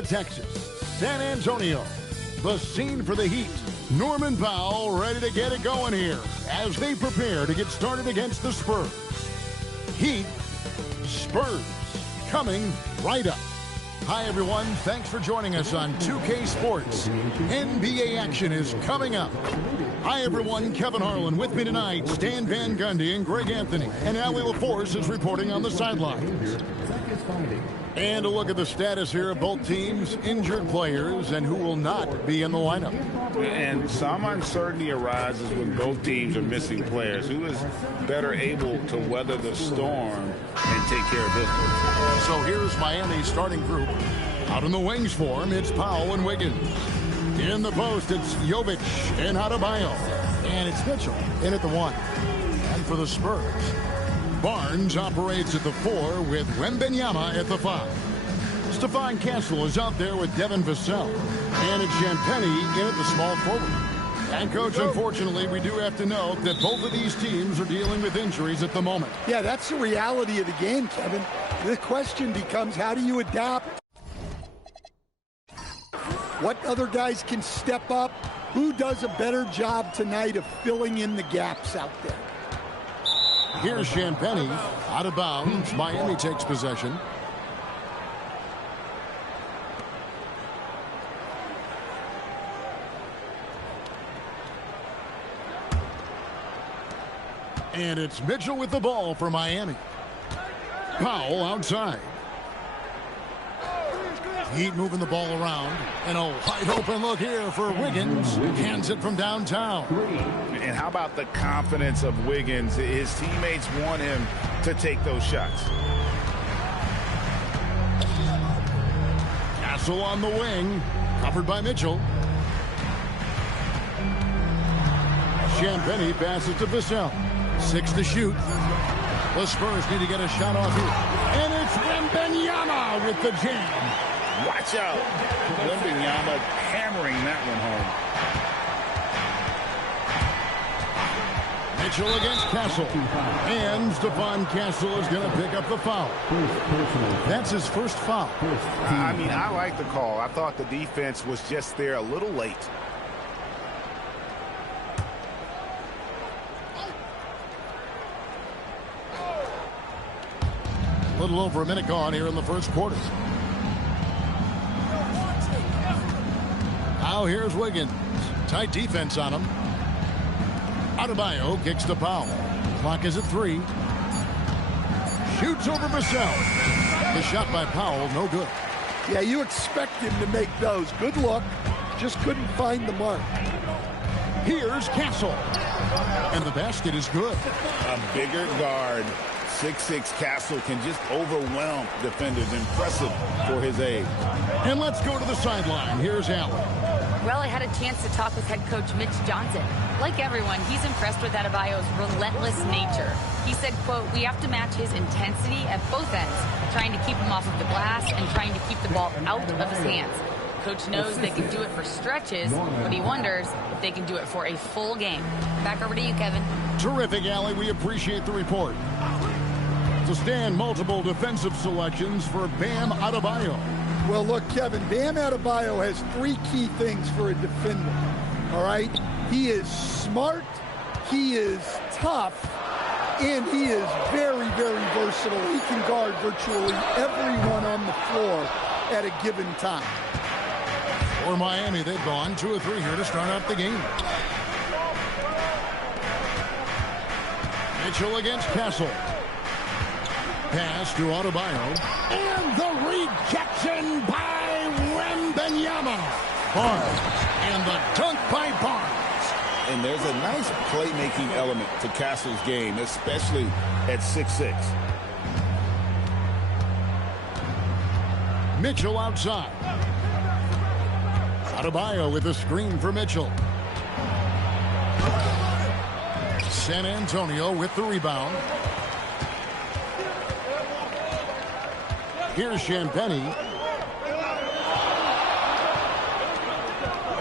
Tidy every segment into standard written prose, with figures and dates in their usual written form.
Florida, Texas, San Antonio. The scene for the Heat. Norman Powell ready to get it going here as they prepare to get started against the Spurs. Heat, Spurs, coming right up. Hi, everyone. Thanks for joining us on 2K Sports. NBA action is coming up. Hi, everyone. Kevin Harlan with me tonight. Stan Van Gundy and Greg Anthony. And Allie LaForce is reporting on the sidelines. And a look at the status here of both teams, injured players, and who will not be in the lineup. And some uncertainty arises when both teams are missing players. Who is better able to weather the storm and take care of business? So here's Miami's starting group. Out in the wings for him, it's Powell and Wiggins. In the post, it's Jovic and Adebayo. And it's Mitchell in at the 1. And for the Spurs, Barnes operates at the 4 with Wembanyama at the 5. Stephon Castle is out there with Devin Vassell. And it's Champagnie in at the small forward. And, Coach, unfortunately, we do have to note that both of these teams are dealing with injuries at the moment. Yeah, that's the reality of the game, Kevin. The question becomes, how do you adapt? What other guys can step up? Who does a better job tonight of filling in the gaps out there? Here's Champagnie out of bounds. Miami takes possession. And it's Mitchell with the ball for Miami. Powell outside. Heat moving the ball around. And a wide open look here for Wiggins. Hands it from downtown. And how about the confidence of Wiggins? His teammates want him to take those shots. Castle on the wing. Covered by Mitchell. Champagnie passes to Vassell. 6 to shoot. The Spurs need to get a shot off here. And it's Wembanyama with the jam. Watch out. Wembanyama hammering that one home. Mitchell against Castle. And Stephon Castle is going to pick up the foul. That's his first foul. I mean, I like the call. I thought the defense was just there a little late. A little over a minute gone here in the first quarter. Now here's Wiggins. Tight defense on him. Adebayo kicks to Powell. Clock is at 3. Shoots over Vassell. The shot by Powell, no good. Yeah, you expect him to make those. Good look. Just couldn't find the mark. Here's Castle. And the basket is good. A bigger guard. 6'6" Castle can just overwhelm defenders. Impressive for his age. And let's go to the sideline. Here's Allen. Well, I had a chance to talk with head coach Mitch Johnson. Like everyone, he's impressed with Adebayo's relentless nature. He said, quote, "We have to match his intensity at both ends, trying to keep him off of the glass and trying to keep the ball out of his hands." Coach knows they can do it for stretches, but he wonders if they can do it for a full game. Back over to you, Kevin. Terrific, Allie. We appreciate the report. To stand multiple defensive selections for Bam Adebayo. Well, look, Kevin, Bam Adebayo has 3 key things for a defender, all right? He is smart, he is tough, and he is very, very versatile. He can guard virtually everyone on the floor at a given time. For Miami, they've gone 2 of 3 here to start out the game. Mitchell against Castle. Pass to Adebayo. And the rejection by Wembanyama. Barnes. And the dunk by Barnes. And there's a nice playmaking element to Castle's game, especially at 6'6". Mitchell outside. Adebayo with a screen for Mitchell. San Antonio with the rebound. Here's Champagnie.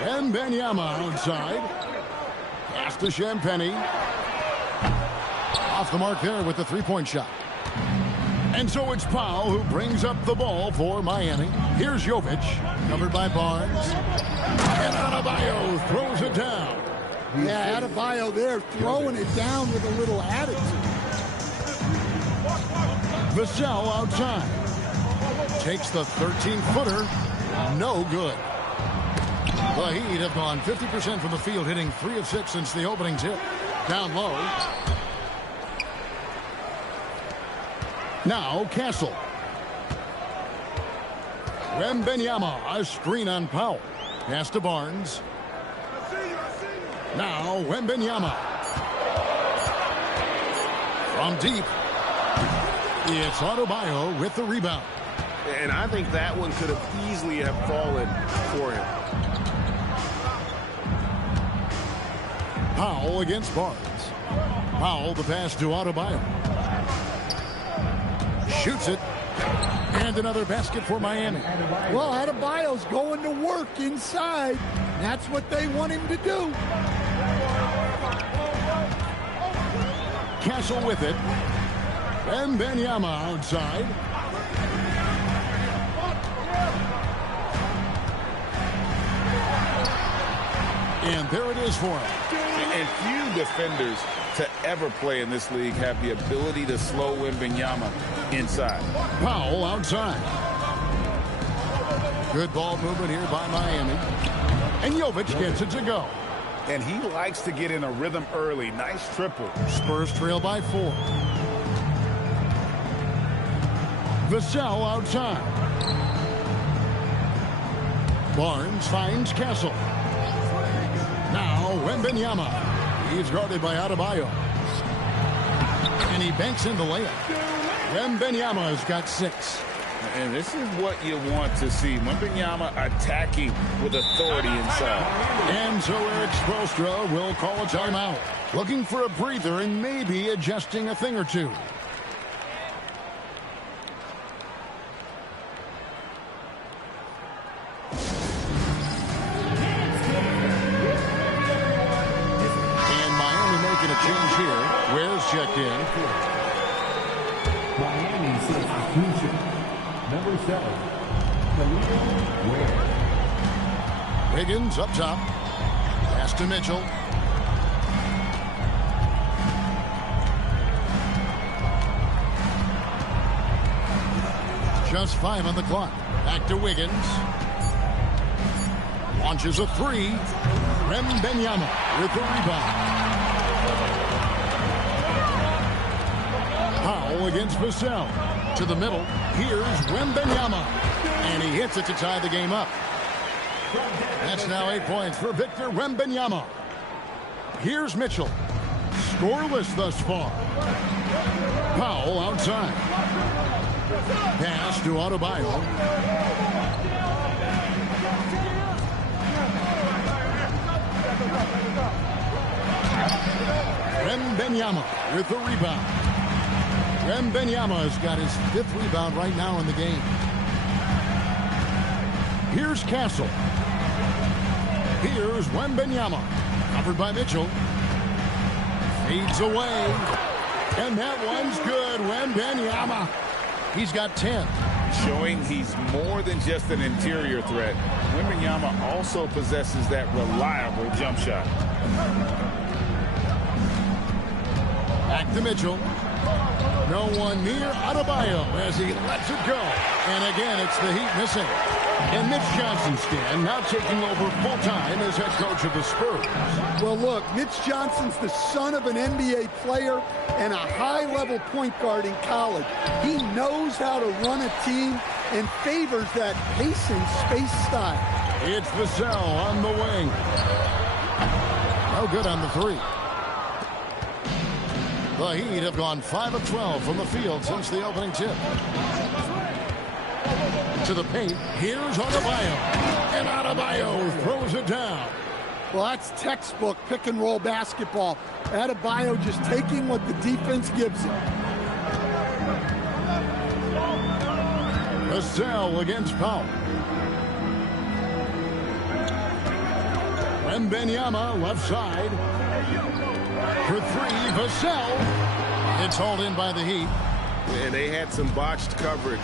And Wembanyama outside. Pass to Champagnie. Off the mark there with the 3-point shot. And so it's Powell who brings up the ball for Miami. Here's Jovic, covered by Barnes. And Adebayo throws it down. Yeah, Adebayo there throwing it down with a little attitude. Vassell outside. Takes the 13-footer. No good. The Heat have gone 50% from the field, hitting 3 of 6 since the opening tip. Down low. Now Castle. Wembanyama, a screen on Powell. Pass to Barnes. Now Wembanyama. From deep. It's Adebayo with the rebound. And I think that one could have easily have fallen for him. Powell against Barnes. Powell the pass to Adebayo. Shoots it. And another basket for Miami. Well, Adebayo's going to work inside. That's what they want him to do. Castle with it. Wembanyama outside. And there it is for him. And few defenders to ever play in this league have the ability to slow Wembanyama inside. Powell outside. Good ball movement here by Miami. And Jovic gets it to go. And he likes to get in a rhythm early. Nice triple. Spurs trail by 4. Vassell outside. Barnes finds Castle. Now Wembanyama. He's guarded by Adebayo. And he banks in the layup. Wembanyama has got 6. And this is what you want to see. Wembanyama attacking with authority inside. And so Eric Spoelstra will call a timeout. Looking for a breather and maybe adjusting a thing or two. Change here. Ware's checked in. Miami substitution. Number 7. Ware. Wiggins up top. Pass to Mitchell. Just 5 on the clock. Back to Wiggins. Launches a 3. Wembanyama with the rebound. Powell against Vassell. To the middle. Here's Wembanyama. And he hits it to tie the game up. That's now 8 points for Victor Wembanyama. Here's Mitchell. Scoreless thus far. Powell outside. Pass to Adebayo. Wembanyama with the rebound. Wembanyama has got his 5th rebound right now in the game. Here's Castle. Here's Wembanyama. Covered by Mitchell. Fades away. And that one's good. Wembanyama. He's got 10. Showing he's more than just an interior threat. Wembanyama also possesses that reliable jump shot. Back to Mitchell. No one near Adebayo as he lets it go. And again, it's the Heat missing. And Mitch Johnson's now taking over full-time as head coach of the Spurs. Well, look, Mitch Johnson's the son of an NBA player and a high-level point guard in college. He knows how to run a team and favors that pace and space style. It's Vassell on the wing. No good on the 3. The Heat have gone 5 of 12 from the field since the opening tip. To the paint, here's Adebayo. And Adebayo throws it down. Well, that's textbook pick-and-roll basketball. Adebayo just taking what the defense gives him. Vassell against Powell. Wembanyama left side. For 3, Vassell. It's hauled in by the Heat. And they had some botched coverage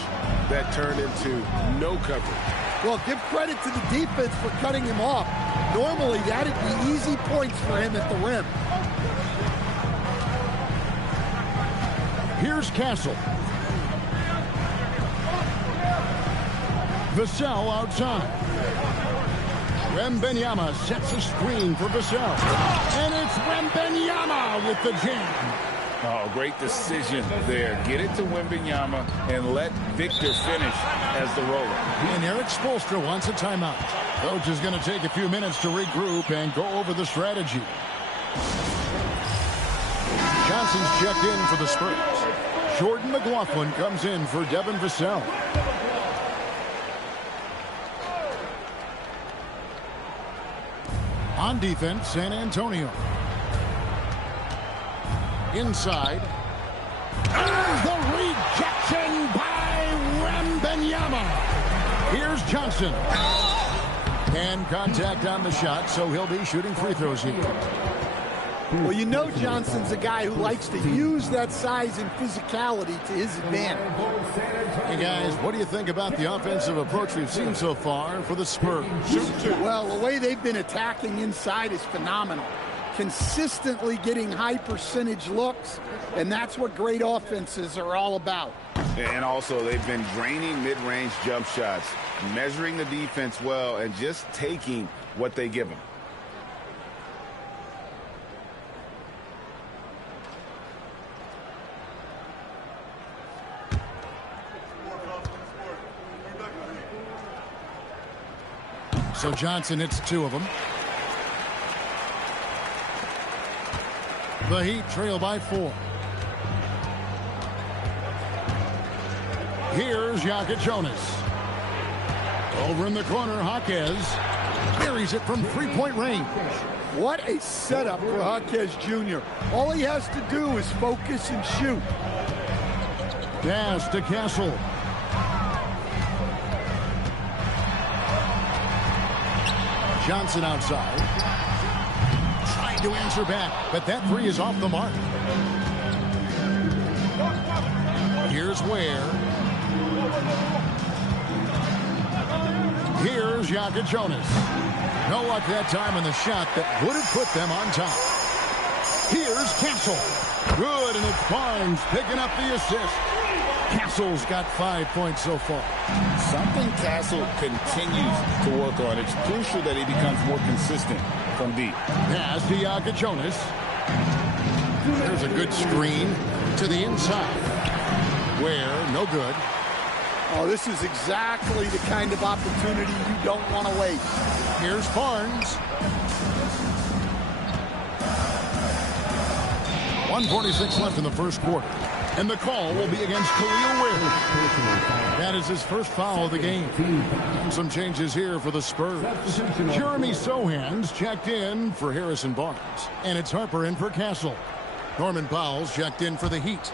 that turned into no coverage. Well, give credit to the defense for cutting him off. Normally, that'd be easy points for him at the rim. Here's Castle. Vassell outside. Wembanyama sets a screen for Vassell. And it's Wembanyama with the jam. Oh, great decision there. Get it to Wembanyama and let Victor finish as the roller. And Eric Spoelstra wants a timeout. Coach is going to take a few minutes to regroup and go over the strategy. Johnson's checked in for the Spurs. Jordan McLaughlin comes in for Devin Vassell. On defense, San Antonio. Inside. And the rejection by Wembanyama. Here's Johnson. And contact on the shot, so he'll be shooting free throws here. Well, you know Johnson's a guy who likes to use that size and physicality to his advantage. Hey, guys, what do you think about the offensive approach we've seen so far for the Spurs? Well, the way they've been attacking inside is phenomenal. Consistently getting high percentage looks, and that's what great offenses are all about. And also, they've been draining mid-range jump shots, measuring the defense well, and just taking what they give them. So Johnson hits two of them. The Heat trail by 4. Here's Jonas. Over in the corner, Jaquez buries it from three-point range. What a setup for Jaquez Jr. All he has to do is focus and shoot. Pass to Castle. Johnson outside. Trying to answer back, but that three is off the mark. Here's Ware. Here's Jonas. No luck that time on the shot that would have put them on top. Here's Castle. Good, and it's Barnes picking up the assist. Castle's got 5 points so far. Something Castle continues to work on. It's crucial that he becomes more consistent from deep. Pass to Jonas. There's a good screen to the inside. Where, no good. Oh, this is exactly the kind of opportunity you don't want to waste. Here's Barnes. 1:46 left in the first quarter. And the call will be against Khalil Ware. That is his first foul of the game. And some changes here for the Spurs. Jeremy Sohan's checked in for Harrison Barnes. And it's Harper in for Castle. Norman Powell's checked in for the Heat.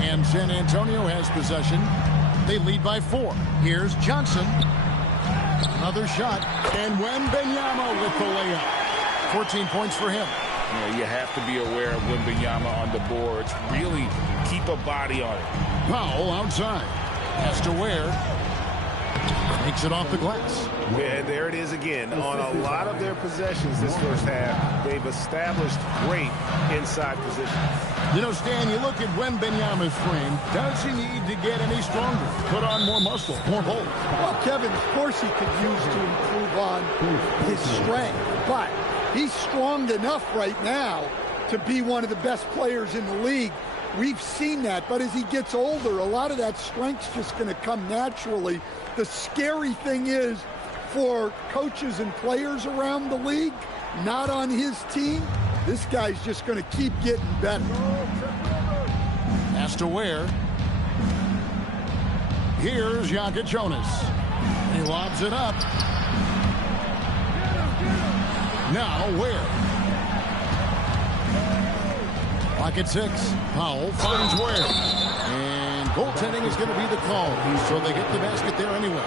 And San Antonio has possession. They lead by 4. Here's Johnson. Another shot. And Wembanyama with the layup. 14 points for him. You have to be aware of Wembanyama on the boards. Really keep a body on it. Powell outside. Has to Ware. Makes it off the glass. Yeah, there it is again. On a lot of their possessions this first half, they've established great inside position. You know, Stan, you look at Wembanyama's frame. Does he need to get any stronger? Put on more muscle, more bulk? Well, Kevin, of course he could use to improve on his strength, but he's strong enough right now to be one of the best players in the league. We've seen that, but as he gets older, a lot of that strength's just going to come naturally. The scary thing is, for coaches and players around the league, not on his team, this guy's just going to keep getting better. Has to Ware. Here's Jonas. He lobs it up. Now Ware. Clock at 6. Powell finds Ware. And goaltending is going to be the call. So they get the basket there anyway.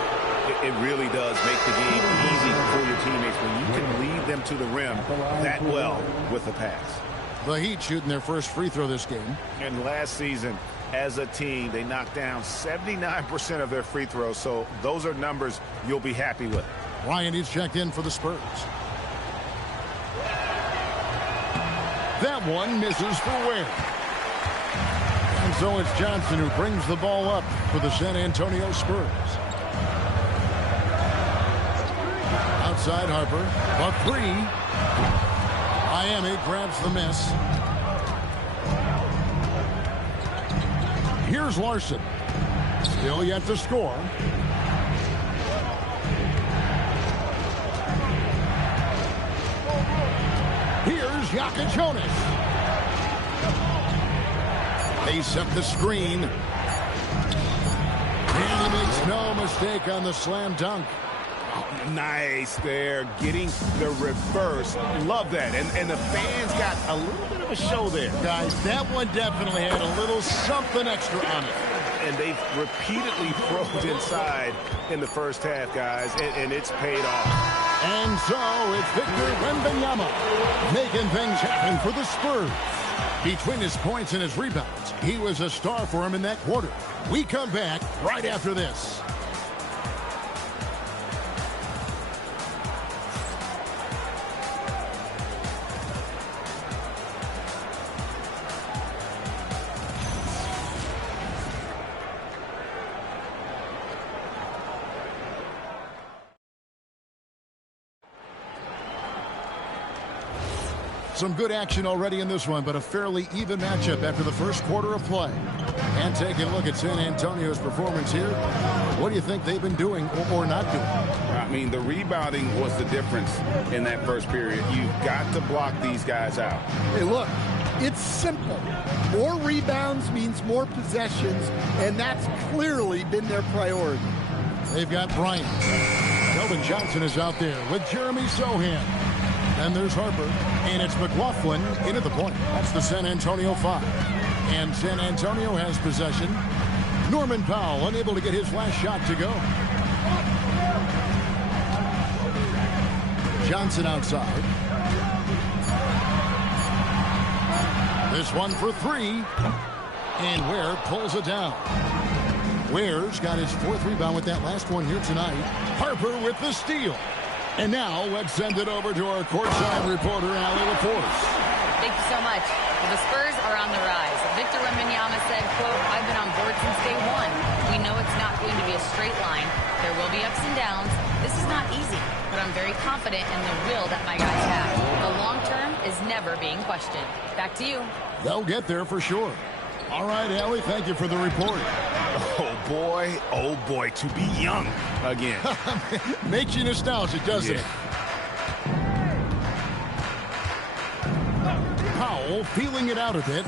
It really does make the game easy for your teammates when you can lead them to the rim that well with the pass. The Heat shooting their first free throw this game. And last season, as a team, they knocked down 79% of their free throws, so those are numbers you'll be happy with. Bryant is checked in for the Spurs. That one misses for Ware. And so it's Johnson who brings the ball up for the San Antonio Spurs. Outside Harper. A three. Miami grabs the miss. Here's Larson. Still yet to score. Here's Jonas. They set the screen. And he makes no mistake on the slam dunk. Nice there, getting the reverse. Love that. And the fans got a little bit of a show there. Guys, that one definitely had a little something extra on it. And they repeatedly probed inside in the first half, guys, and it's paid off. And so it's Victor Wembanyama making things happen for the Spurs. Between his points and his rebounds, he was a star for him in that quarter. We come back right after this. Some good action already in this one, but a fairly even matchup after the first quarter of play. And taking a look at San Antonio's performance here, what do you think they've been doing or not doing? I mean, the rebounding was the difference in that first period. You've got to block these guys out. Hey, look, it's simple. More rebounds means more possessions, and that's clearly been their priority. They've got Bryant. Kelvin Johnson is out there with Jeremy Sohan. And there's Harper, and it's McLaughlin in at the point. That's the San Antonio 5. And San Antonio has possession. Norman Powell unable to get his last shot to go. Johnson outside. This one for three. And Ware pulls it down. Ware's got his fourth rebound with that last one here tonight. Harper with the steal. And now let's send it over to our courtside reporter, Allie LaForce. Thank you so much. Well, the Spurs are on the rise. Victor Wembanyama said, quote, "I've been on board since day one. We know it's not going to be a straight line. There will be ups and downs. This is not easy, but I'm very confident in the will that my guys have. The long term is never being questioned." Back to you. They'll get there for sure. All right, Allie, thank you for the report. Oh boy, to be young again. Makes you nostalgic, doesn't it? Powell feeling it out a bit.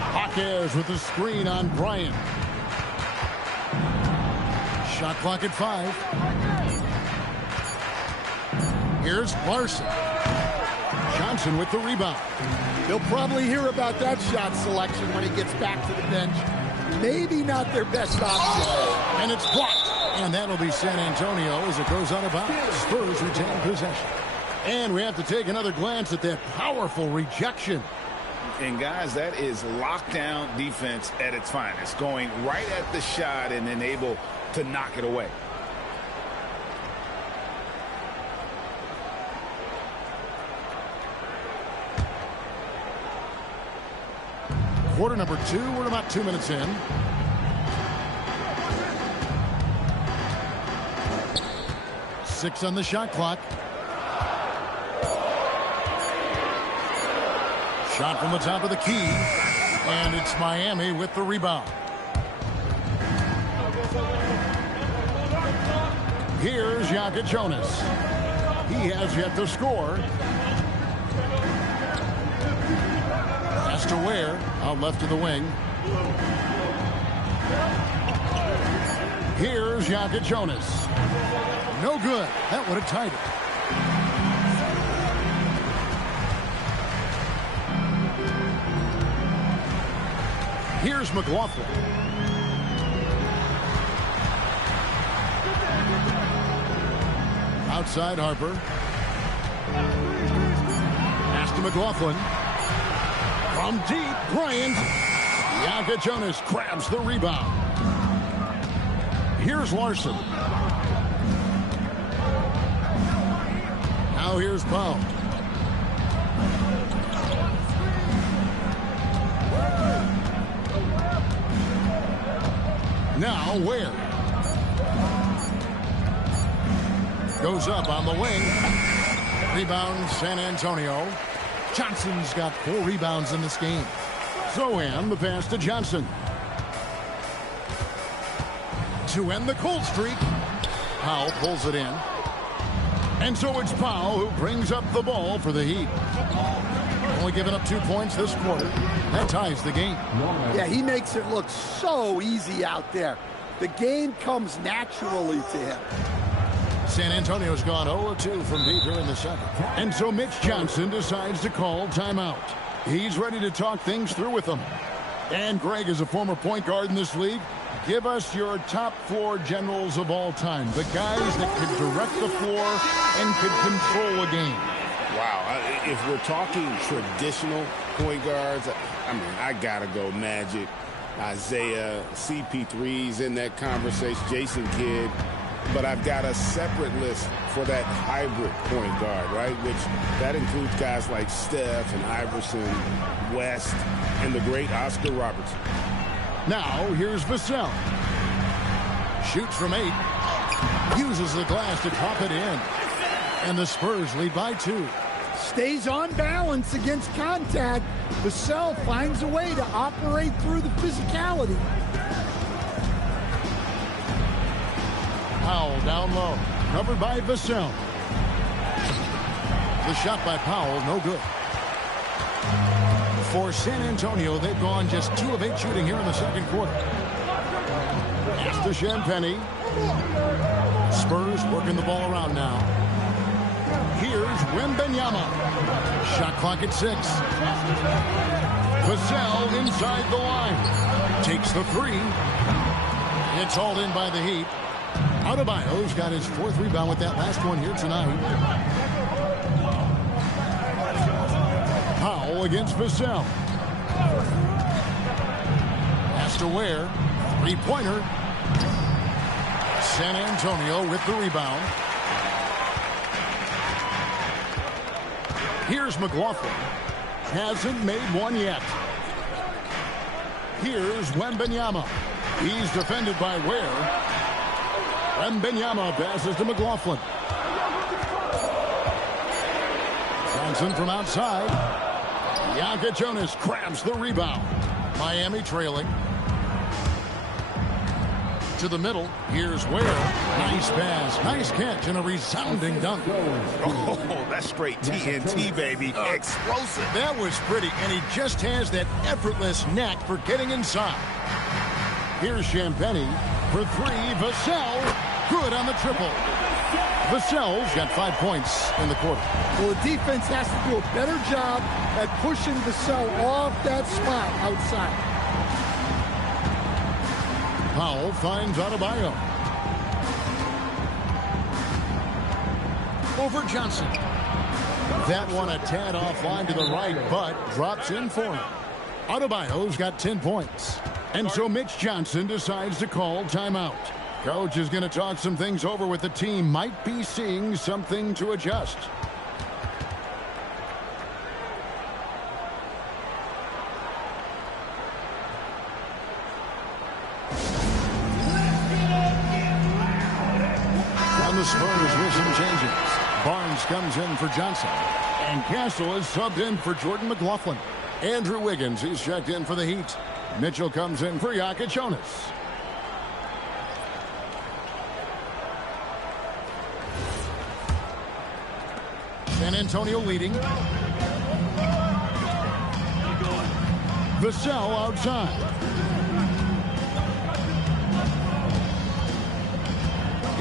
Hawkes with the screen on Bryant. Shot clock at 5. Here's Larson. Johnson with the rebound. They'll probably hear about that shot selection when he gets back to the bench. Maybe not their best option. And it's blocked. And that'll be San Antonio as it goes out of bounds. Spurs retain possession. And we have to take another glance at that powerful rejection. And, guys, that is lockdown defense at its finest. Going right at the shot and then able to knock it away. Quarter number 2. We're about 2 minutes in. Six on the shot clock. Shot from the top of the key. And it's Miami with the rebound. Here's Jonas. He has yet to score. To Ware, out left to the wing. Here's Jonas. No good. That would have tied it. Here's McLaughlin. Outside Harper. Pass to McLaughlin. From deep, Bryant. Jonas grabs the rebound. Here's Larson. Now here's Powell. Now Ware. Goes up on the wing. Rebound San Antonio. Johnson's got 4 rebounds in this game. Zohan, the pass to Johnson. To end the cold streak. Powell pulls it in. And so it's Powell who brings up the ball for the Heat. Only giving up 2 points this quarter. That ties the game. Yeah, he makes it look so easy out there. The game comes naturally to him. San Antonio's gone 0-2 from deep here in the second. And so Mitch Johnson decides to call timeout. He's ready to talk things through with them. And Greg, is a former point guard in this league. Give us your top floor generals of all time. The guys that could direct the floor and could control a game. Wow. If we're talking traditional point guards, I mean, I got to go Magic, Isaiah, CP3's in that conversation, Jason Kidd. But I've got a separate list for that hybrid point guard, right? Which that includes guys like Steph and Iverson, West, and the great Oscar Robertson. Now, here's Vassell. Shoots from 8. Uses the glass to drop it in. And the Spurs lead by 2. Stays on balance against contact. Vassell finds a way to operate through the physicality. Powell down low. Covered by Vassell. The shot by Powell, no good. For San Antonio, they've gone just 2 of 8 shooting here in the second quarter. Pass to Champagnie. Spurs working the ball around now. Here's Wembanyama. Shot clock at 6. Vassell inside the line. Takes the 3. It's hauled in by the Heat. Adebayo's got his 4th rebound with that last one here tonight. Powell against Vassell. Pass to Ware. 3-pointer. San Antonio with the rebound. Here's McLaughlin. Hasn't made one yet. Here's Wembanyama. He's defended by Ware. Wembanyama passes to McLaughlin. Johnson from outside. Jonas grabs the rebound. Miami trailing. To the middle. Here's Ware. Nice pass. Nice catch and a resounding dunk. Oh, that's straight TNT, baby. Explosive. That was pretty, and he just has that effortless knack for getting inside. Here's Champagnie for 3. Vassell. Good on the triple. Vassell's got 5 points in the quarter. Well, the defense has to do a better job at pushing Vassell off that spot outside. Powell finds Adebayo. Over Johnson. That one a tad offline to the right, but drops in for him. Adebayo's got 10 points. And so Mitch Johnson decides to call timeout. Coach is going to talk some things over with the team. Might be seeing something to adjust. And the Spurs with some changes. Barnes comes in for Johnson. And Castle is subbed in for Jordan McLaughlin. Andrew Wiggins is checked in for the Heat. Mitchell comes in for Jonas. San Antonio leading. Vassell outside.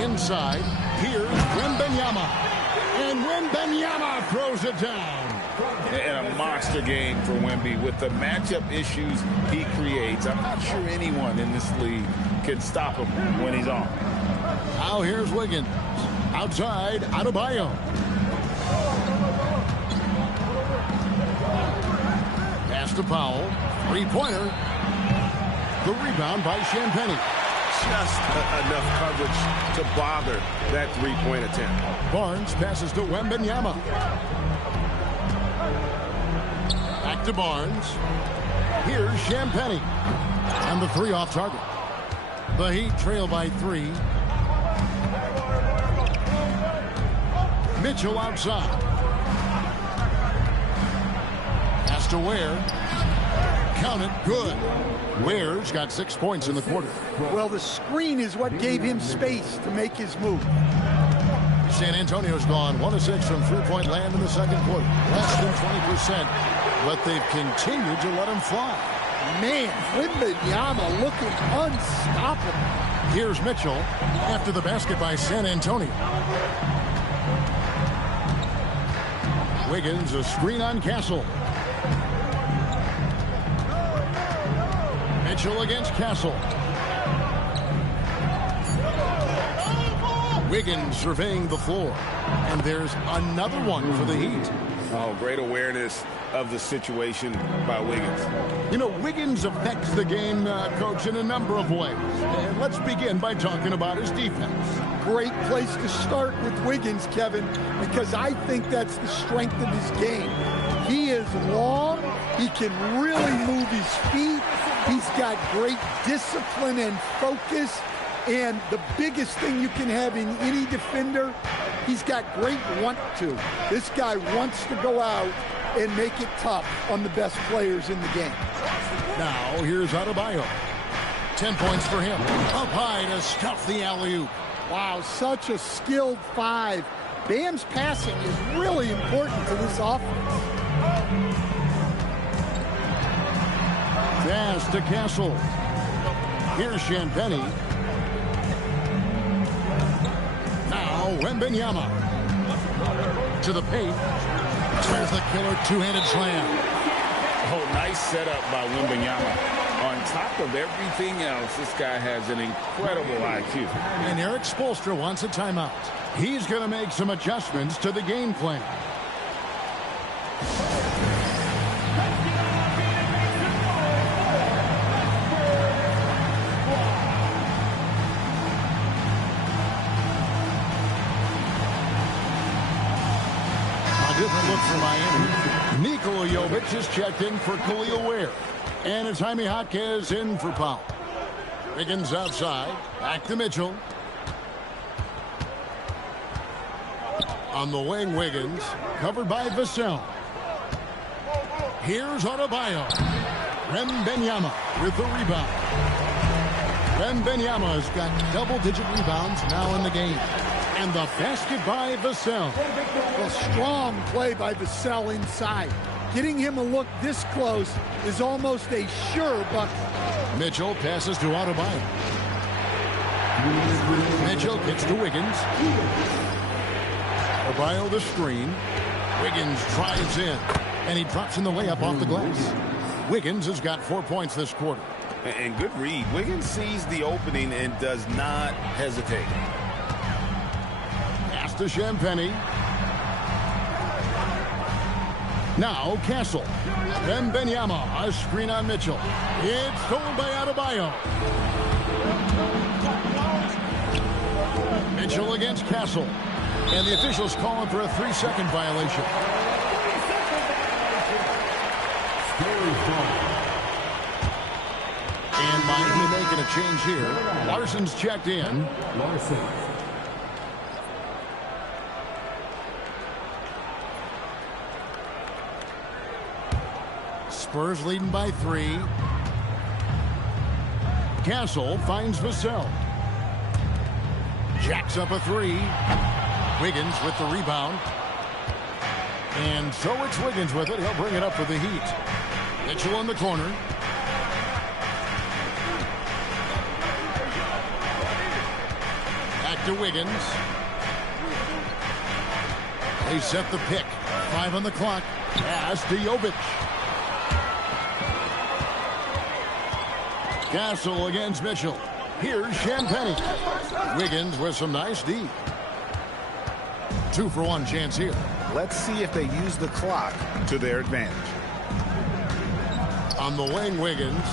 Inside. Here's Wembanyama. And Wembanyama throws it down. And a monster game for Wemby with the matchup issues he creates. I'm not sure anyone in this league can stop him when he's on. Now here's Wiggins. Outside, Adebayo. Pass to Powell. Three-pointer. The rebound by Champagnie. Just enough coverage to bother that three-point attempt. Barnes passes to Wembanyama. Back to Barnes. Here's Champagnie. And the three off target. The Heat trail by 3. Mitchell outside. Pass to Ware. Count it. Good. Ware's got 6 points in the quarter. Well, the screen is what gave him space to make his move. San Antonio's gone 1 of 6 from three-point land in the second quarter. Less than 20%, but they've continued to let him fly. Man, Wembanyama looking unstoppable. Here's Mitchell after the basket by San Antonio. Wiggins, a screen on Castle. Mitchell against Castle. Wiggins surveying the floor. And there's another one for the Heat. Oh, great awareness of the situation by Wiggins. You know, Wiggins affects the game, Coach, in a number of ways. And let's begin by talking about his defense. Great place to start with Wiggins, Kevin, because I think that's the strength of his game. He is long. He can really move his feet. He's got great discipline and focus. And the biggest thing you can have in any defender, he's got great want to. This guy wants to go out and make it tough on the best players in the game. Now, here's Adebayo. 10 points for him. Up high to stuff the alley-oop. Wow, such a skilled 5. Bam's passing is really important to this offense. Pass to Castle. Here's Champagnie. Now Wembanyama. To the paint. There's the killer two-handed slam. Oh, nice setup by Wembanyama. On top of everything else, this guy has an incredible IQ. And Eric Spoelstra wants a timeout. He's going to make some adjustments to the game plan. Different look for Miami. Nikola Jovic is checked in for Khalil Ware. And it's Jaime Jaquez in for Powell. Wiggins outside. Back to Mitchell. On the wing, Wiggins. Covered by Vassell. Here's Adebayo. Wembanyama with the rebound. Wembanyama's got double-digit rebounds now in the game. And the basket by Vassell. A strong play by Vassell inside. Getting him a look this close is almost a sure bucket. Mitchell passes to Adebayo. Mitchell gets to Wiggins. Adebayo the screen. Wiggins drives in. And he drops in the layup off the glass. Wiggins has got 4 points this quarter. And good read. Wiggins sees the opening and does not hesitate. To Champagnie. Now Castle. Wembanyama, a screen on Mitchell. It's stolen by Adebayo. Mitchell against Castle. And the officials calling for a 3-second violation. And Miami making a change here. Larson's checked in. Larson. Spurs leading by 3. Castle finds Vassell. Jacks up a 3. Wiggins with the rebound. And so it's Wiggins with it. He'll bring it up for the Heat. Mitchell in the corner. Back to Wiggins. They set the pick. 5 on the clock. Pass to Jovic. Castle against Mitchell. Here's Champagnie. Wiggins with some nice D. 2-for-1 chance here. Let's see if they use the clock to their advantage. On the wing, Wiggins.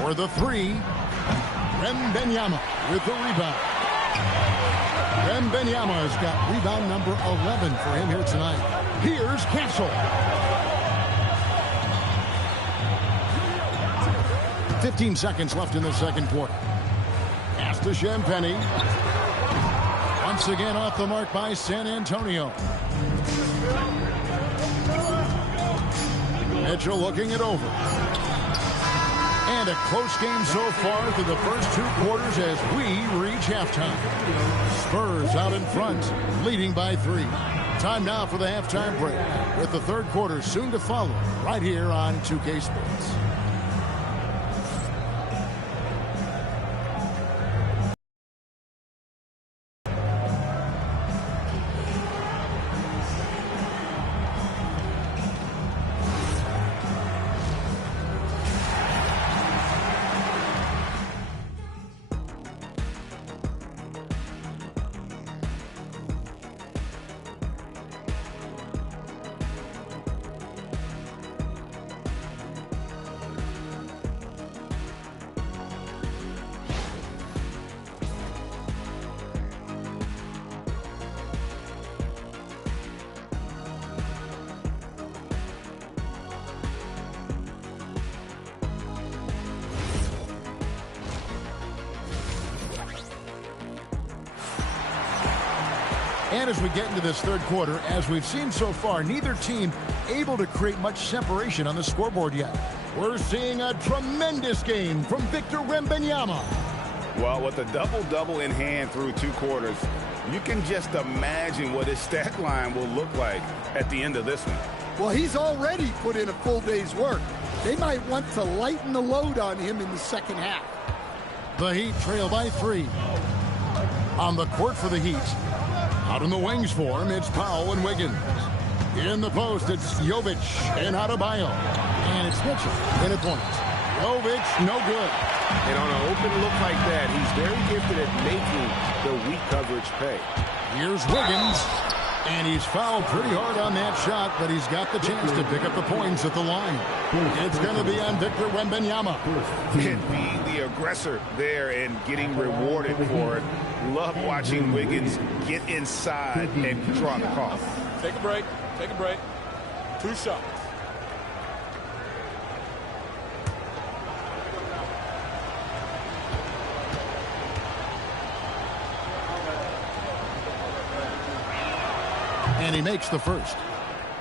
For the three, Wembanyama with the rebound. Wembanyama has got rebound number 11 for him here tonight. Here's Castle. 15 seconds left in the second quarter. Pass to Champagny. Once again off the mark by San Antonio. Mitchell looking it over. And a close game so far through the first 2 quarters as we reach halftime. Spurs out in front, leading by 3. Time now for the halftime break, with the third quarter soon to follow, right here on 2K Sports. And as we get into this third quarter, as we've seen so far, neither team able to create much separation on the scoreboard yet. We're seeing a tremendous game from Victor Wembanyama. Well, with a double-double in hand through 2 quarters, you can just imagine what his stat line will look like at the end of this one. Well, he's already put in a full day's work. They might want to lighten the load on him in the second half. The Heat trail by 3. On the court for the Heat. Out in the wings for him, it's Powell and Wiggins. In the post, it's Jovic and Adebayo. And it's Mitchell in a point. Jovic, no good. And on an open look like that, he's very gifted at making the weak coverage pay. Here's Wiggins. And he's fouled pretty hard on that shot, but he's got the chance to pick up the points at the line. It's going to be on Victor Wembanyama. Can be the aggressor there and getting rewarded for it. Love watching Wiggins get inside and draw the call. Take a break. Take a break. 2 shots. And he makes the first.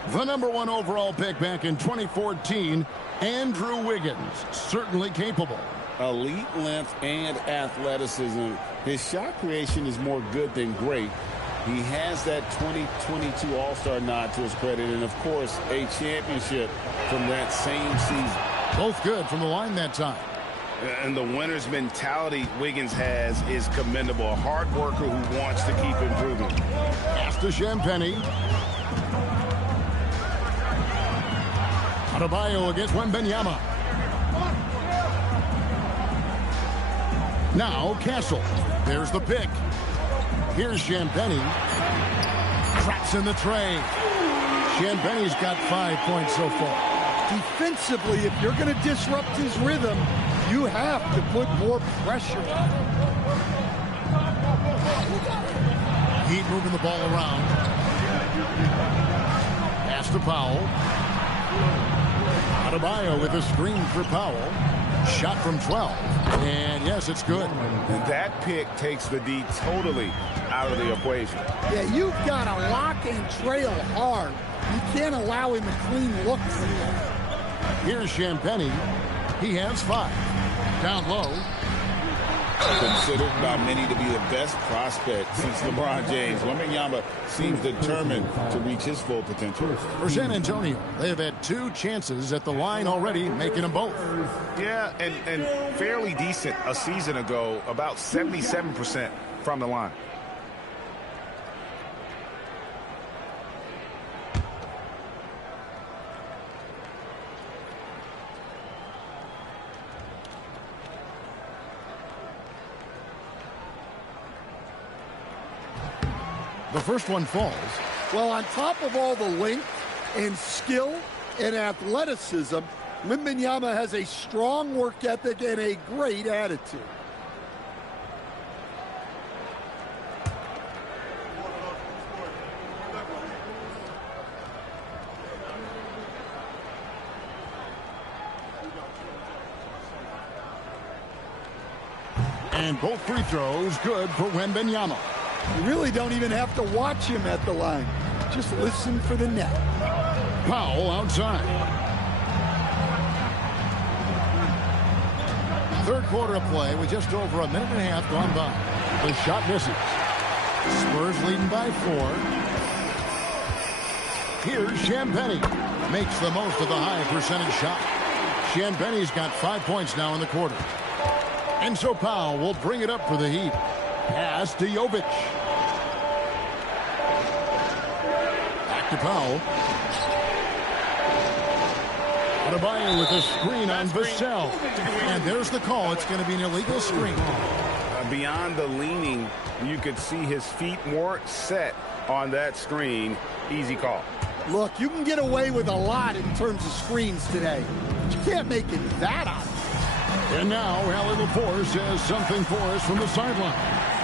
The number 1 overall pick back in 2014, Andrew Wiggins, certainly capable. Elite length and athleticism. His shot creation is more good than great. He has that 2022 All-Star nod to his credit, and of course, a championship from that same season. Both good from the line that time. And the winner's mentality Wiggins has is commendable. A hard worker who wants to keep improving. Pass to Champagny. Adebayo against Wembanyama. Now Castle. There's the pick. Here's Champagny. Traps in the tray. Champagny's got 5 points so far. Defensively, if you're going to disrupt his rhythm, you have to put more pressure on him. Heat moving the ball around. Pass to Powell. Adebayo with a screen for Powell. Shot from 12. And yes, it's good. And that pick takes the D totally out of the equation. Yeah, you've got to lock and trail hard. You can't allow him a clean look from there. Here's Champagny. He has 5. Down low. Considered by many to be the best prospect since LeBron James. Wembanyama seems determined to reach his full potential. For San Antonio, they have had 2 chances at the line already, making them both. Yeah, and fairly decent a season ago, about 77% from the line. The first one falls. Well, on top of all the length and skill and athleticism, Wembanyama has a strong work ethic and a great attitude. And both free throws good for Wembanyama. You really don't even have to watch him at the line. Just listen for the net. Powell outside. Third quarter of play with just over a minute and a half gone by. The shot misses. Spurs leading by 4. Here's Champagnie. Makes the most of the high percentage shot. Champagnie's got 5 points now in the quarter. And so Powell will bring it up for the Heat. Pass to Jovic. Back to Powell. Adebayo with a screen on Vassell. And there's the call. It's going to be an illegal screen. Beyond the leaning, you could see his feet more set on that screen. Easy call. Look, you can get away with a lot in terms of screens today, but you can't make it that obvious. And now, Allie LaForce says something for us from the sideline.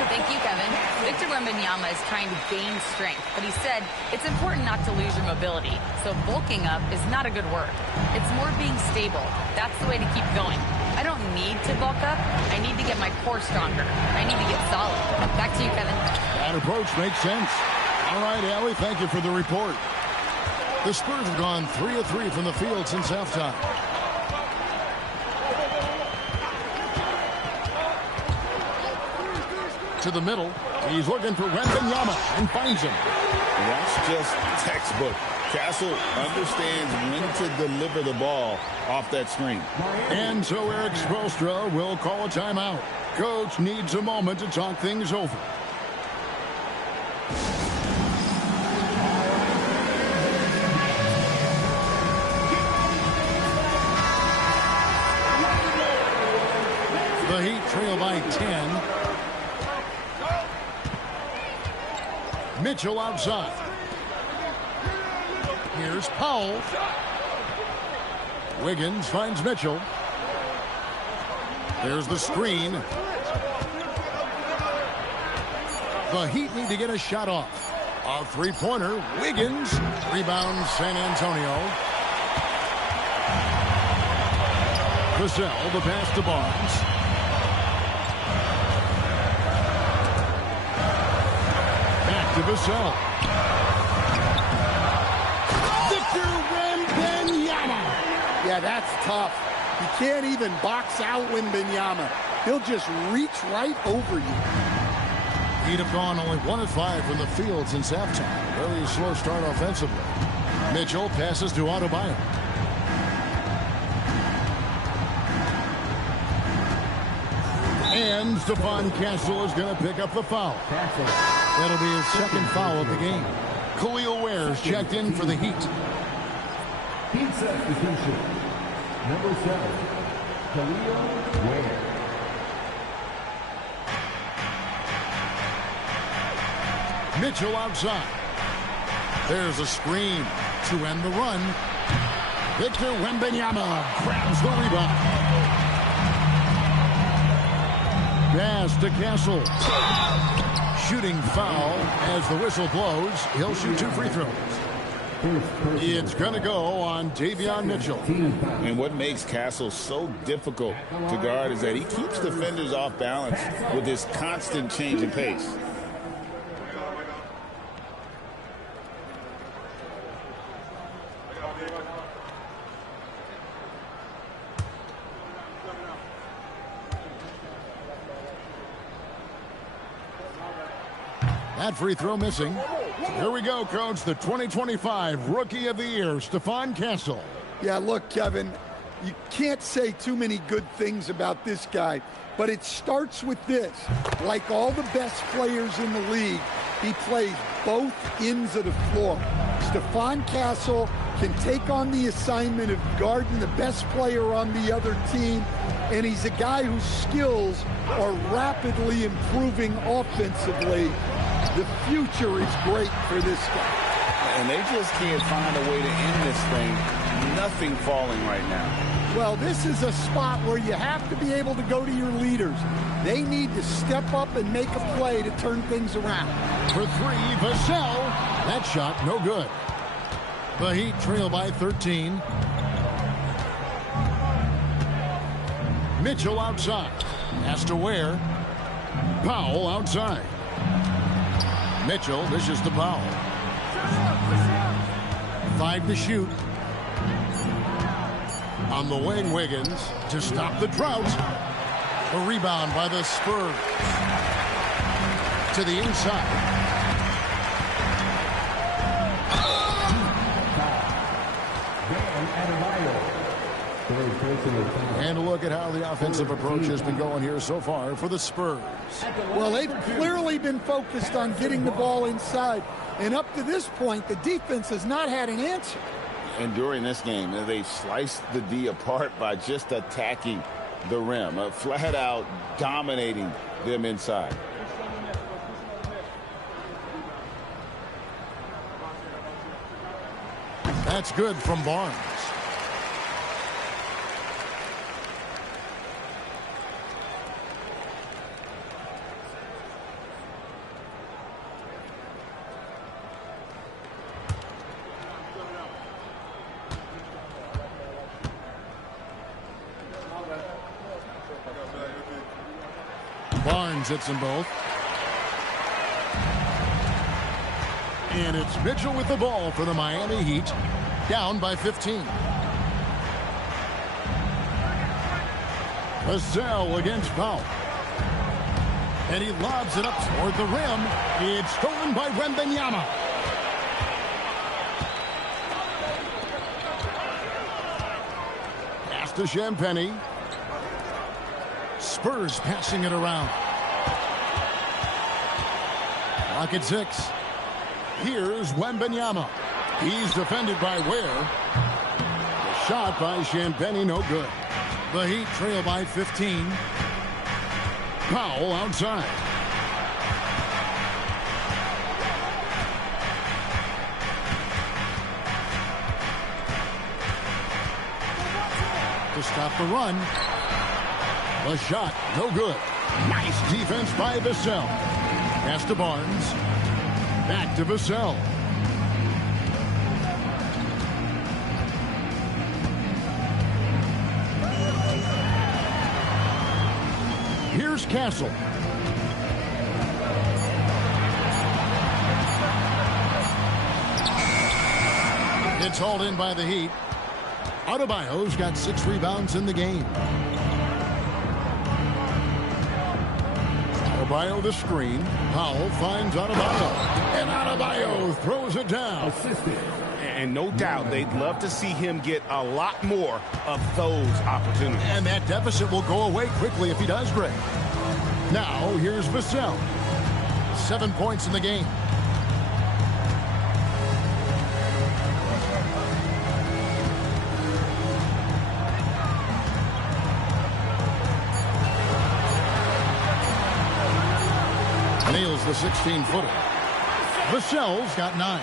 Thank you, Kevin. Victor Wembanyama is trying to gain strength, but he said it's important not to lose your mobility. So bulking up is not a good word. It's more being stable. That's the way to keep going. I don't need to bulk up. I need to get my core stronger. I need to get solid. Back to you, Kevin. That approach makes sense. All right, Allie, thank you for the report. The Spurs have gone 3 of 3 from the field since halftime. To the middle. He's looking for Wembanyama and finds him. That's just textbook. Castle understands when to deliver the ball off that screen. And so Eric Spoelstra will call a timeout. Coach needs a moment to talk things over. The Heat trail by 10. Mitchell outside. Here's Powell. Wiggins finds Mitchell. There's the screen. The Heat need to get a shot off. A three-pointer. Wiggins. Rebound San Antonio. Vassell, the pass to Barnes. To Vassell. Victor Wembanyama. Yeah, that's tough. You can't even box out Wembanyama. He'll just reach right over you. He'd have gone only 1 of 5 from the field since halftime. Very slow start offensively. Mitchell passes to Adebayo. And Stephon Castle is going to pick up the foul. That'll be his second foul of the game. Khalil Ware's checked in for the Heat. Heat substitution. Number 7, Khalil Ware. Mitchell outside. There's a screen to end the run. Victor Wembanyama grabs the rebound. Pass to Castle. Shooting foul as the whistle blows. He'll shoot 2 free throws. It's going to go on Davion Mitchell. And what makes Castle so difficult to guard is that he keeps defenders off balance with his constant change in pace. That free throw missing. Here we go, Coach. The 2025 Rookie of the Year, Stephon Castle. Yeah, look, Kevin, you can't say too many good things about this guy, but it starts with this. Like all the best players in the league, he plays both ends of the floor. Stephon Castle can take on the assignment of guarding the best player on the other team, and he's a guy whose skills are rapidly improving offensively. The future is great for this guy. And they just can't find a way to end this thing. Nothing falling right now. Well, this is a spot where you have to be able to go to your leaders. They need to step up and make a play to turn things around. For three, Vassell. That shot, no good. The Heat trail by 13. Mitchell outside. Has to Ware. Powell outside. Mitchell dishes to Powell. 5 to shoot. On the wing, Wiggins to stop the drought. A rebound by the Spurs. To the inside. And a look at how the offensive approach has been going here so far for the Spurs. Well, they've clearly been focused on getting the ball inside. And up to this point, the defense has not had an answer. And during this game, they've sliced the D apart by just attacking the rim, flat out dominating them inside. That's good from Barnes. Barnes hits them both. And it's Mitchell with the ball for the Miami Heat. Down by 15. Vassell against Powell. And he lobs it up toward the rim. It's stolen by Wembanyama. Pass to Champagnie. Spurs passing it around. Clock at 6. Here's Wembanyama. He's defended by Ware. The shot by Champagnie, no good. The Heat trail by 15. Powell outside. To stop the run. The shot, no good. Nice defense by Vassell. Pass to Barnes. Back to Vassell. Here's Castle. It's hauled in by the Heat. Adebayo's got 6 rebounds in the game. Adebayo the screen. Powell finds Adebayo. And Adebayo throws it down. And no doubt they'd love to see him get a lot more of those opportunities. And that deficit will go away quickly if he does great. Now, here's Vassell. 7 points in the game. Nails the 16-footer. Vassell's got 9.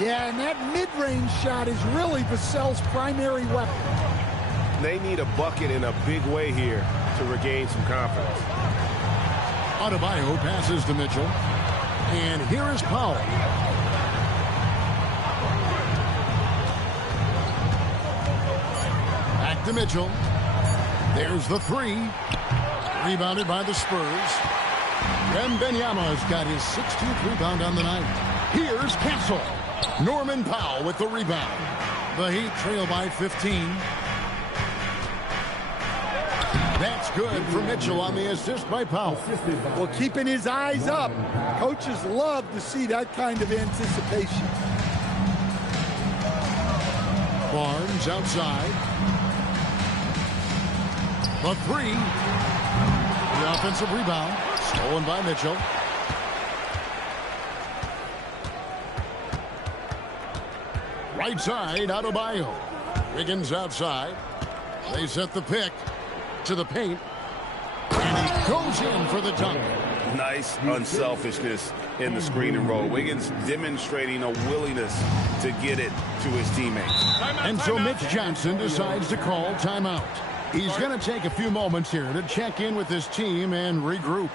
Yeah, and that mid-range shot is really Vassell's primary weapon. They need a bucket in a big way here to regain some confidence. Adebayo passes to Mitchell. And here is Powell. Back to Mitchell. There's the 3. Rebounded by the Spurs. Wembanyama's got his 16th rebound on the night. Here's Castle. Norman Powell with the rebound. The Heat trail by 15. That's good for Mitchell on the assist by Powell. Well, keeping his eyes up. Coaches love to see that kind of anticipation. Barnes outside. The 3. The offensive rebound. Stolen by Mitchell. Right side, Adebayo. Wiggins outside. They set the pick to the paint. And he goes in for the dunk. Nice unselfishness in the screen and roll. Wiggins demonstrating a willingness to get it to his teammates. And so Mitch Johnson decides to call timeout. He's going to take a few moments here to check in with his team and regroup.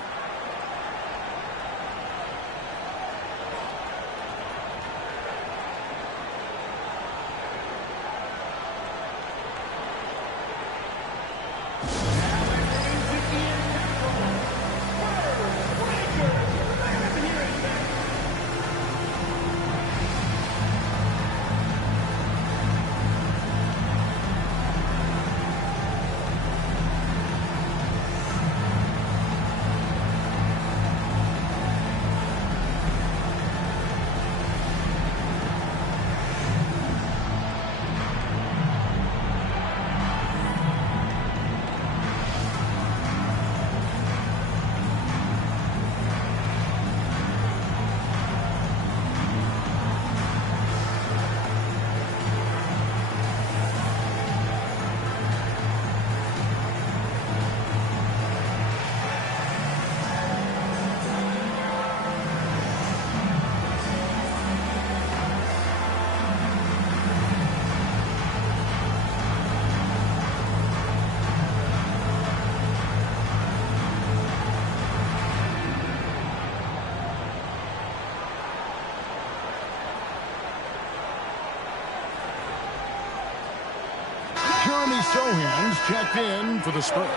Sohan's checked in for the Spurs.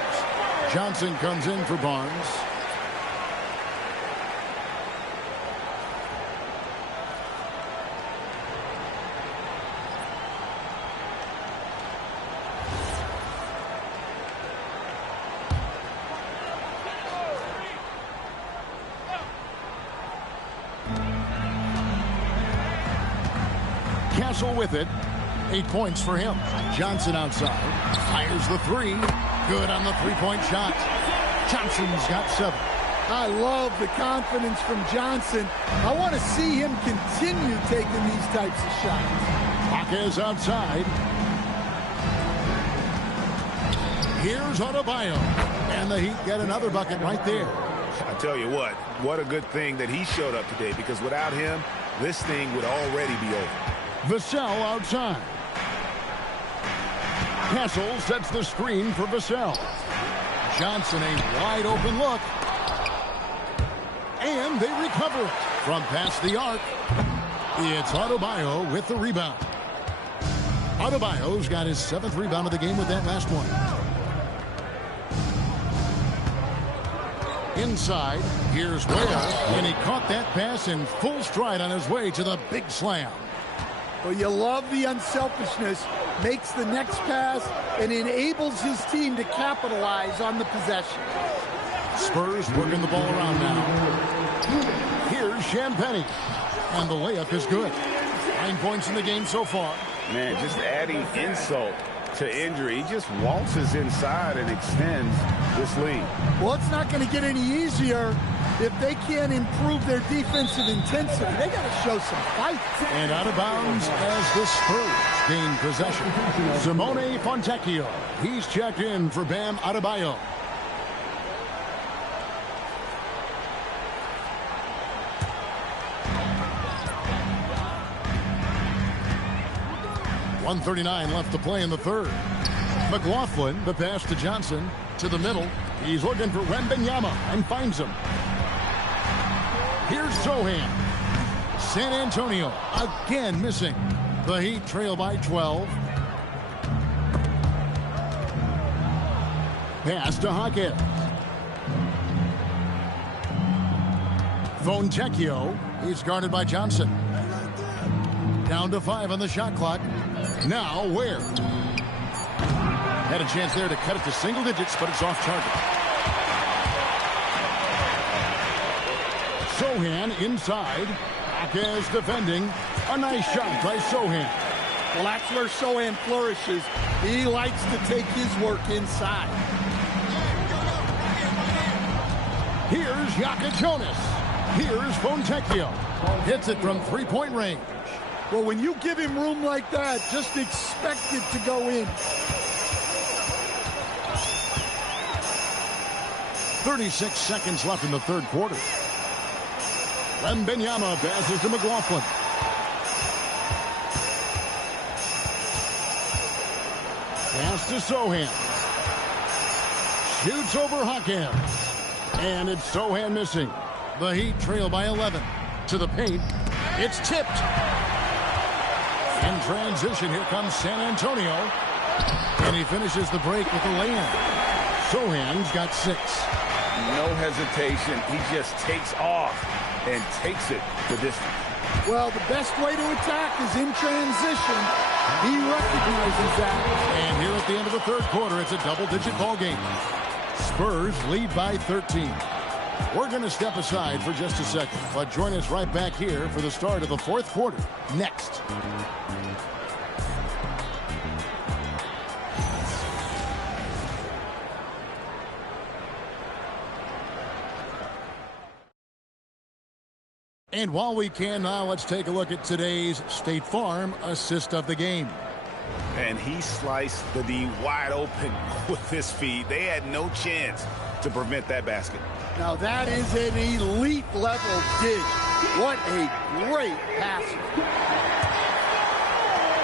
Johnson comes in for Barnes. Castle with it. 8 points for him. Johnson outside. Fires the three. Good on the three-point shot. Johnson's got 7. I love the confidence from Johnson. I want to see him continue taking these types of shots. Jaquez outside. Here's Adebayo. And the Heat get another bucket right there. I tell you what a good thing that he showed up today, because without him, this thing would already be over. Vassell outside. Castle sets the screen for Vassell. Johnson, a wide open look. And they recover it from past the arc. It's Adebayo with the rebound. Adebayo's got his 7th rebound of the game with that last one. Inside, here's Ware, and he caught that pass in full stride on his way to the big slam. Well, you love the unselfishness, makes the next pass, and enables his team to capitalize on the possession. Spurs working the ball around now. Here's Champagnie, and the layup is good. 9 points in the game so far. Man, just adding insult to injury. He just waltzes inside and extends this lead. Well, it's not going to get any easier if they can't improve their defensive intensity. They got to show some fight. And out of bounds as the Spurs gain possession. Simone Fontecchio. He's checked in for Bam Adebayo. .139 left to play in the third. McLaughlin, the pass to Johnson, to the middle. He's looking for Wembanyama and finds him. Here's Sohan. San Antonio again missing. The Heat trail by 12. Pass to Jaquez. Fontecchio. He's guarded by Johnson. Down to 5 on the shot clock. Now Ware. Had a chance there to cut it to single digits, but it's off target. Sohan inside. Jaquez defending. A nice shot by Sohan. Well, that's where Sohan flourishes. He likes to take his work inside. Here's Jonas. Here's Fontecchio. Hits it from three-point range. Well, when you give him room like that, just expect it to go in. 36 seconds left in the third quarter. Wembanyama passes to McLaughlin. Pass to Sohan. Shoots over Hawkins. And it's Sohan missing. The Heat trail by 11. To the paint. It's tipped. In transition, here comes San Antonio. And he finishes the break with a lay-in. Sohan's got 6. No hesitation. He just takes off and takes it the distance. Well, the best way to attack is in transition. He recognizes that. And here at the end of the third quarter, it's a double-digit ball game. Spurs lead by 13. We're going to step aside for just a second, but join us right back here for the start of the fourth quarter next. And while we can now, let's take a look at today's State Farm assist of the game. And he sliced the D wide open with his feet. They had no chance to prevent that basket. Now that is an elite level dig. What a great passer.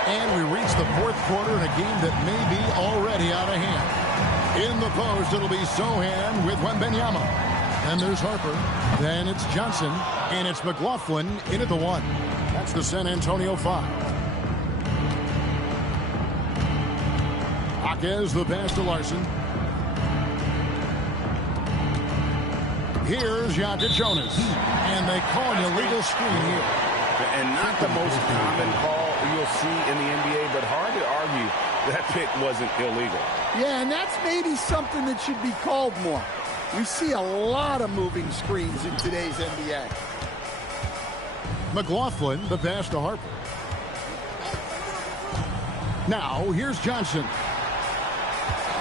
And we reach the fourth quarter in a game that may be already out of hand. In the post, it'll be Sohan with Wembanyama. Then there's Harper. Then it's Johnson. And it's McLaughlin in at the 1. That's the San Antonio 5. Hawkins the pass to Larson. Here's Jonas. And they call an illegal screen here. And not the most common call you'll see in the NBA, but hard to argue that pick wasn't illegal. Yeah, and that's maybe something that should be called more. We see a lot of moving screens in today's NBA. McLaughlin, the pass to Harper. Now, here's Johnson.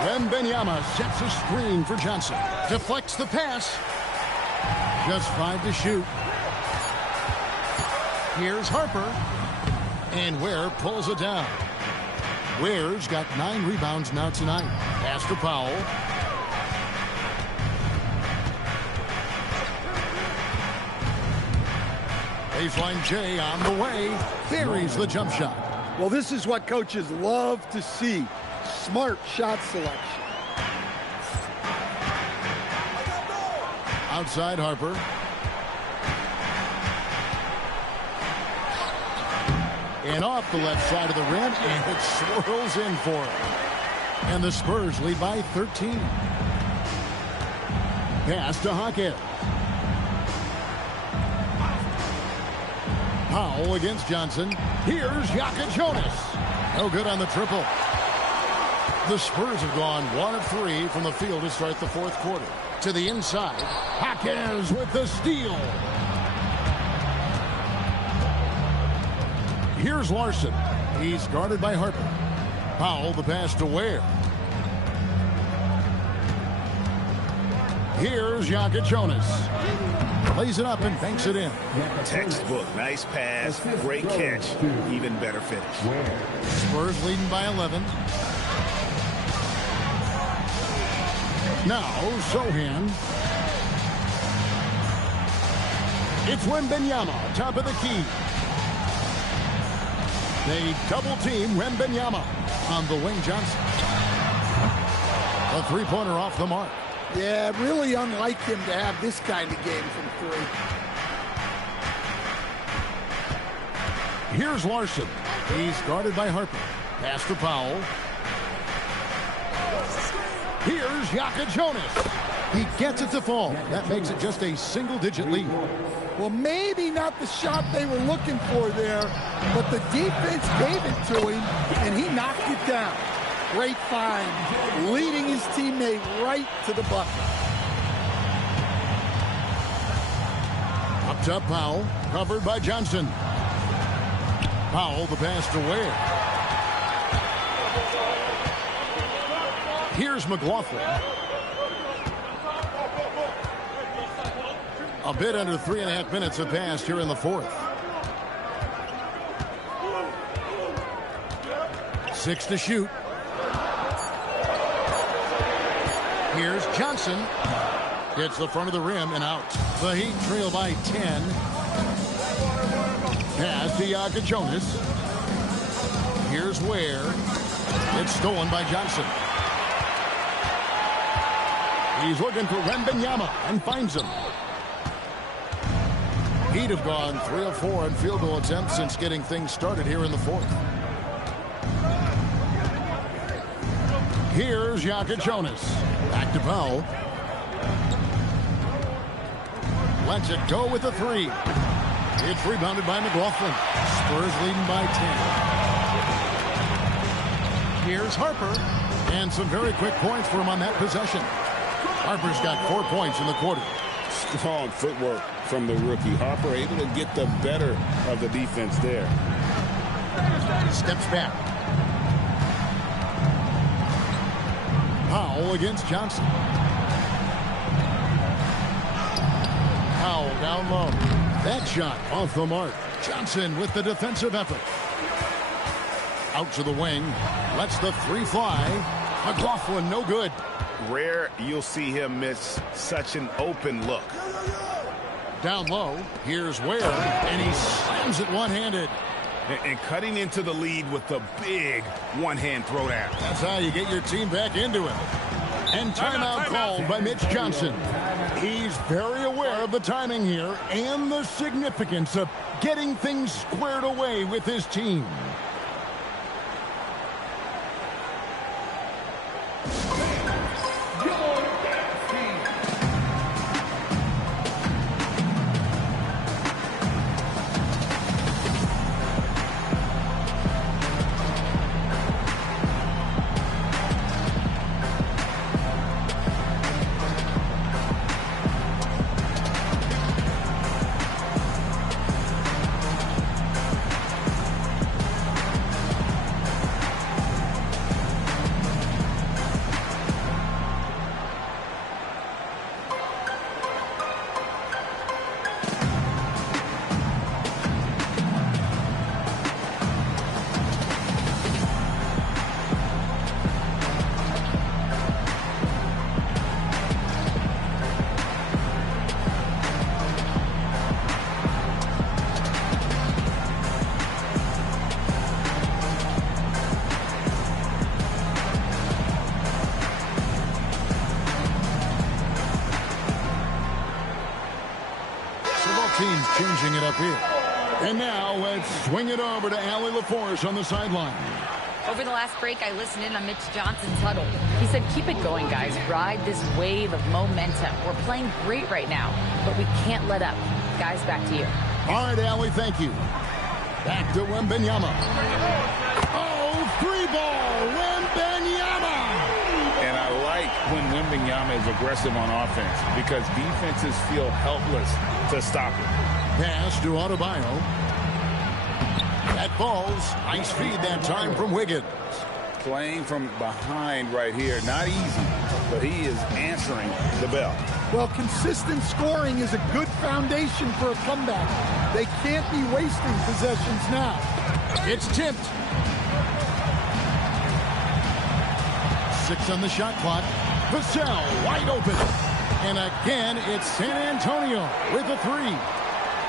Wembanyama sets a screen for Johnson. Deflects the pass. Just 5 to shoot. Here's Harper. And Ware pulls it down. Ware's got 9 rebounds now tonight. Pass to Powell. Baseline J on the way. Buries the jump shot. Well, this is what coaches love to see. Smart shot selection. Outside Harper. And off the left side of the rim, and it swirls in for him. And the Spurs lead by 13. Pass to Hawkins. Powell against Johnson. Here's Jonas. No good on the triple. The Spurs have gone 1 of 3 from the field to start the fourth quarter. To the inside. Hawkins with the steal. Here's Larson. He's guarded by Harper. Powell the pass to Ware. Here's Jonas. Lays it up and banks it in. Textbook. Nice pass. Great catch. Even better finish. Spurs leading by 11. Now, Sohan. It's Wembanyama, top of the key. They double team Wembanyama on the wing. Johnson. A three-pointer off the mark. Yeah, really unlike him to have this kind of game from 3. Here's Larson. He's guarded by Harper. Pass to Powell. Here's Jonas. He gets it to fall. That makes it just a single-digit lead. Well, maybe not the shot they were looking for there, but the defense gave it to him, and he knocked it down. Great find, leading his teammate right to the bucket. Up top, Powell, covered by Johnson. Powell, the pass to Ware. Here's McLaughlin. A bit under 3.5 minutes have passed here in the fourth. 6 to shoot. Here's Johnson. Hits the front of the rim and out. The Heat trail by 10. Pass to Jonas. Here's Ware. It's stolen by Johnson. He's looking for Wembanyama and finds him. Heat have gone 3 of 4 on field goal attempts since getting things started here in the fourth. Here's Jonas. Back to Powell. Lets it go with the 3. It's rebounded by McLaughlin. Spurs leading by 10. Here's Harper. And some very quick points for him on that possession. Harper's got 4 points in the quarter. Strong footwork from the rookie. Harper able to get the better of the defense there. Steps back. Powell against Johnson. Powell down low. That shot off the mark. Johnson with the defensive effort. Out to the wing. Lets the 3 fly. McLaughlin no good. Rare you'll see him miss such an open look. Down low. Here's Ware. And he slams it one-handed. And cutting into the lead with the big one-hand throwdown. That's how you get your team back into it. And timeout called by Mitch Johnson. He's very aware of the timing here and the significance of getting things squared away with his team. Teams changing it up here. And now let's swing it over to Allie LaForce on the sideline. Over the last break, I listened in on Mitch Johnson's huddle. He said, keep it going, guys. Ride this wave of momentum. We're playing great right now, but we can't let up. Guys, back to you. All right, Allie, thank you. Back to Wembanyama. Oh, 3-ball, Wembanyama! And I like when Wembanyama is aggressive on offense because defenses feel helpless to stop it. Pass to Adebayo. That falls. Nice feed that time from Wiggins. Playing from behind right here. Not easy, but he is answering the bell. Well, consistent scoring is a good foundation for a comeback. They can't be wasting possessions now. It's tipped. 6 on the shot clock. Vassell wide open. And again, it's San Antonio with a 3.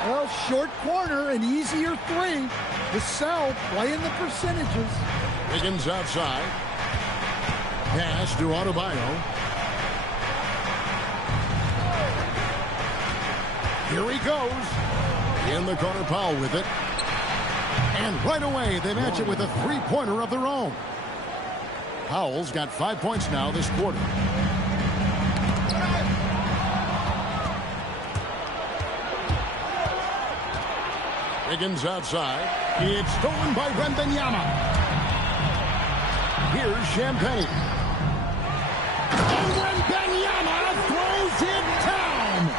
Well, short corner, an easier 3. Vassell playing the percentages. Wiggins outside. Pass to Adebayo. Here he goes. In the corner, Powell with it. And right away, they match it with a 3-pointer of their own. Powell's got 5 points now this quarter. Wiggins outside. It's stolen by Wembanyama. Here's Champagne. And Wembanyama throws it down.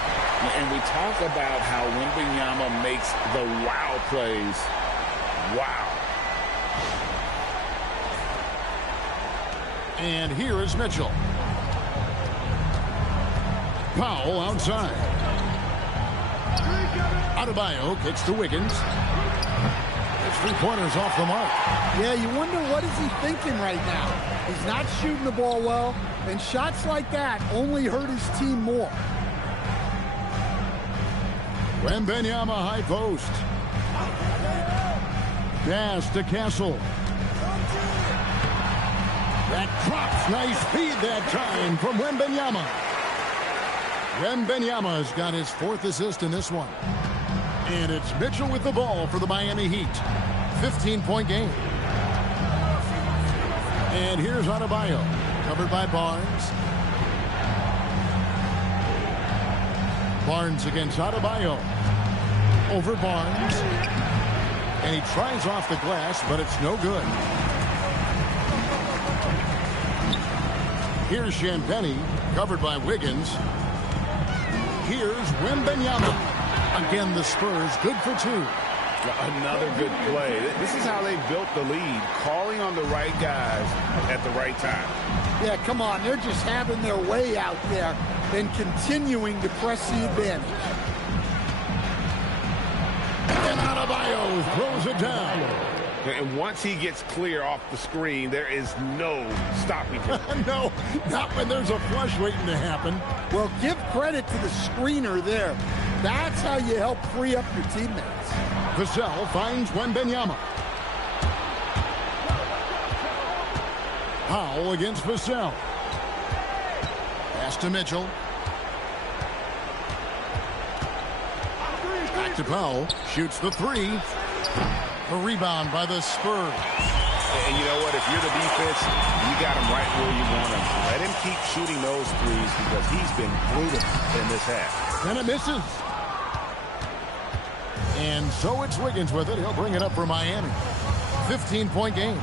And we talk about how Wembanyama makes the wow plays. Wow. And here is Mitchell. Powell outside. Adebayo kicks to Wiggins. It's 3-pointers off the mark. Yeah, you wonder what is he thinking right now. He's not shooting the ball well, and shots like that only hurt his team more. Wembanyama high post. Pass to Castle. That drops. Nice feed that time from Wembanyama. Wembanyama's got his 4th assist in this one. And it's Mitchell with the ball for the Miami Heat. 15-point game. And here's Adebayo. Covered by Barnes. Barnes against Adebayo. Over Barnes. And he tries off the glass, but it's no good. Here's Champagny, covered by Wiggins. Here's Wembanyama. Again, the Spurs, good for 2. Another good play. This is how they built the lead, calling on the right guys at the right time. Yeah, come on. They're just having their way out there and continuing to press the advantage. And Adebayo throws it down. And once he gets clear off the screen, there is no stopping him. No, not when there's a flush waiting to happen. Well, give credit to the screener there. That's how you help free up your teammates. Vassell finds Wembanyama. Powell against Vassell. Pass to Mitchell. Back to Powell. Shoots the 3. The rebound by the Spurs. And you know what? If you're the defense, you got him right where you want him. Let him keep shooting those threes because he's been brutal in this half. And it misses. And so it's Wiggins with it. He'll bring it up for Miami. 15-point game.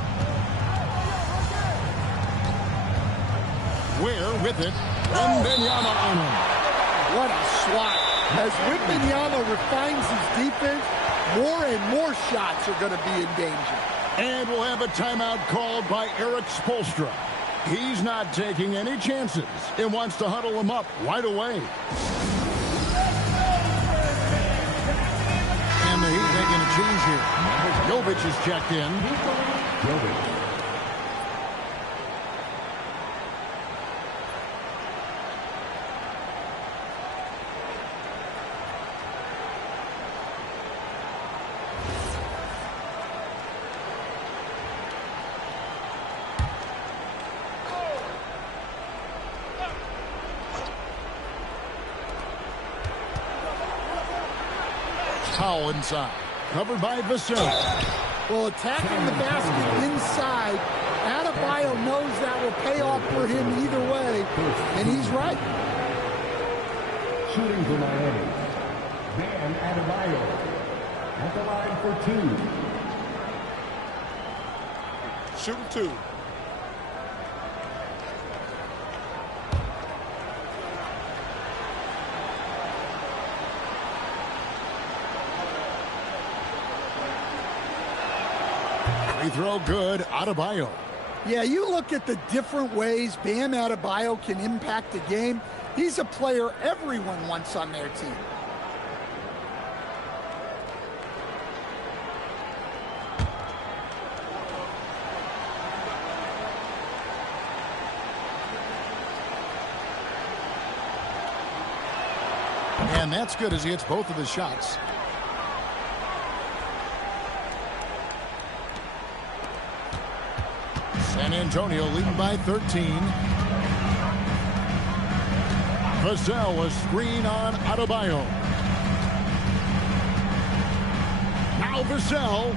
Ware with it. Wembanyama on him. What a swat. As Wembanyama refines his defense, more and more shots are going to be in danger. And we'll have a timeout called by Eric Spoelstra. He's not taking any chances and wants to huddle him up right away. And the Heat making a change here. Jovic is checked in. Jovic. Powell inside. Covered by Vassell. Well, attacking the basket inside, Adebayo knows that will pay off for him either way, and he's right. Shooting for Miami. Bam Adebayo at the line for 2. Shooting 2. Free throw good. Adebayo. Yeah, you look at the different ways Bam Adebayo can impact the game. He's a player everyone wants on their team. And that's good as he hits both of his shots. San Antonio leading by 13. Vassell, a screen on Adebayo. Now Vassell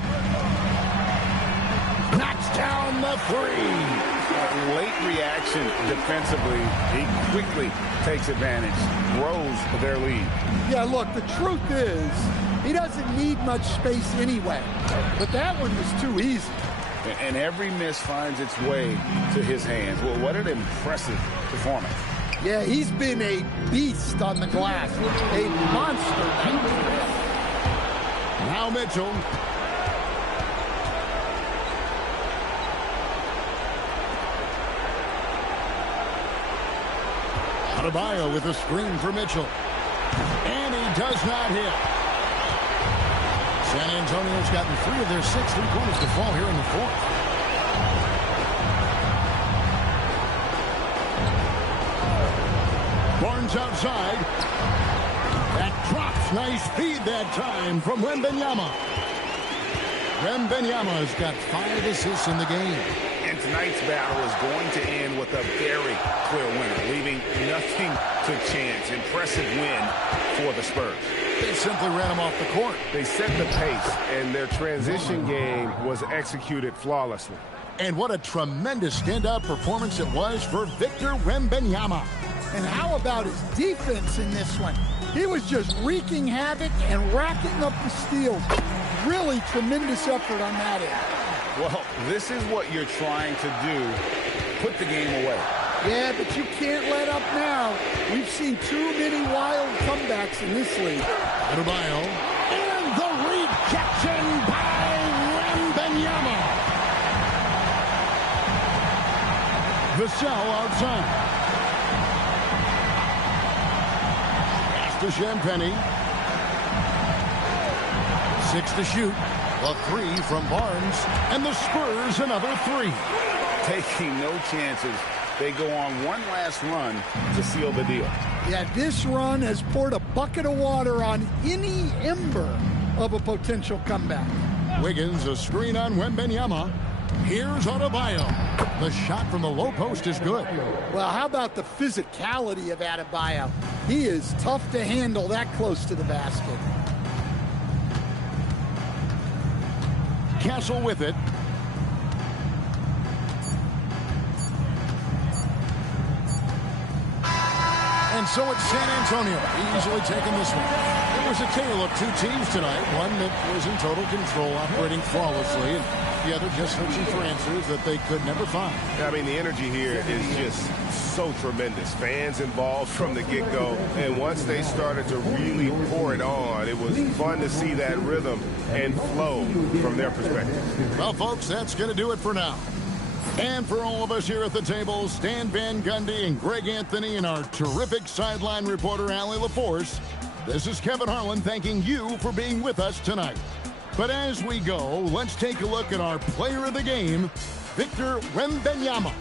knocks down the 3. Late reaction defensively. He quickly takes advantage, grows their lead. Yeah, look, the truth is, he doesn't need much space anyway. But that one was too easy. And every miss finds its way to his hands. Well, what an impressive performance. Yeah, he's been a beast on the glass. A monster. Now Mitchell. Adebayo with a screen for Mitchell. And he does not hit. San Antonio's gotten 3 of their 6 3-pointers to fall here in the 4th. Barnes outside. that drops. Nice feed that time from Wembanyama. Wembanyama's got 5 assists in the game. And tonight's battle is going to end with a very clear winner, leaving nothing to chance. Impressive win for the Spurs. They simply ran him off the court. They set the pace, and their transition game was executed flawlessly. And what a tremendous standout performance it was for Victor Wembanyama. And how about his defense in this one? He was just wreaking havoc and racking up the steals. Really tremendous effort on that end. Well, this is what you're trying to do. Put the game away. Yeah, but you can't let up now. We've seen too many wild comebacks in this league. Adebayo. And the rejection by Wembanyama. Vassell outside. Pass to Champagny. 6 to shoot. A 3 from Barnes. And the Spurs another 3. Taking no chances. They go on one last run to seal the deal. Yeah, this run has poured a bucket of water on any ember of a potential comeback. Wiggins, a screen on Wembanyama. Here's Adebayo. The shot from the low post is good. Well, how about the physicality of Adebayo? He is tough to handle that close to the basket. Castle with it. And so it's San Antonio easily taking this one. It was a tale of 2 teams tonight. One that was in total control, operating flawlessly, and the other just searching for answers that they could never find. I mean, the energy here is just so tremendous. Fans involved from the get-go, and once they started to really pour it on, it was fun to see that rhythm and flow from their perspective. Well, folks, that's going to do it for now. And for all of us here at the table, Stan Van Gundy and Greg Anthony and our terrific sideline reporter, Allie LaForce, this is Kevin Harlan thanking you for being with us tonight. But as we go, let's take a look at our player of the game, Victor Wembanyama.